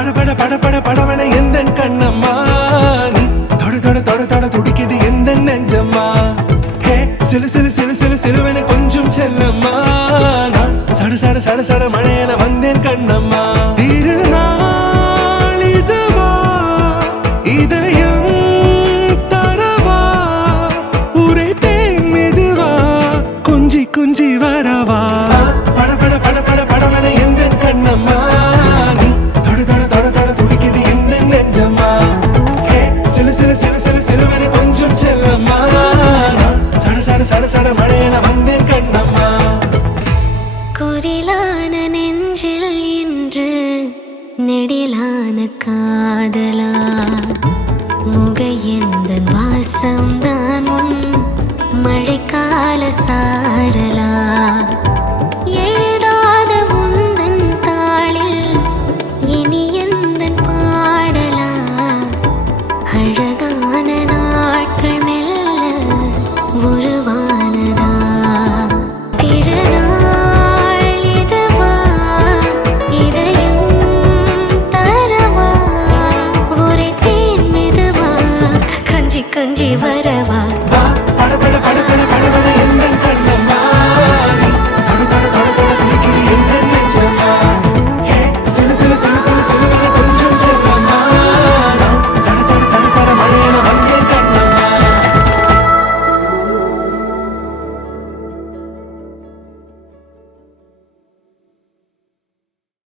பட பட பட படவன எந்தன் கண்ணம்மா நீ தொட தொட தொட தொட துடிக்குது எந்த நெஞ்சம்மா ஹே சிலு சிலு சிலு சிலு சிலுவன கொஞ்சம் செல்லம்மா நான் சட சட சட சட மழையன வந்தேன் கண்ணம்மா திருநாள் இதுவா இதயம் தரவா உரைத்தேன் மெதுவா குஞ்சி குஞ்சி வரவா பட பட பட பட படவன எந்தன் கண்ணம்மா நீ தொட தொட தொட தொட துடிக்குது எந்த நெஞ்சம்மா ஹே சிலு சிலு சிலு சிலு சிலுவன கொஞ்சம் செல்லம்மா நான் சட சட சட சட மழையன வந்தேன் கண்ணம்மா குரிலான நெஞ்சில் இன்று நெடிலான காதலா முகையெந்தன் வாசம்தான் உன் மழைக்கால சாரலா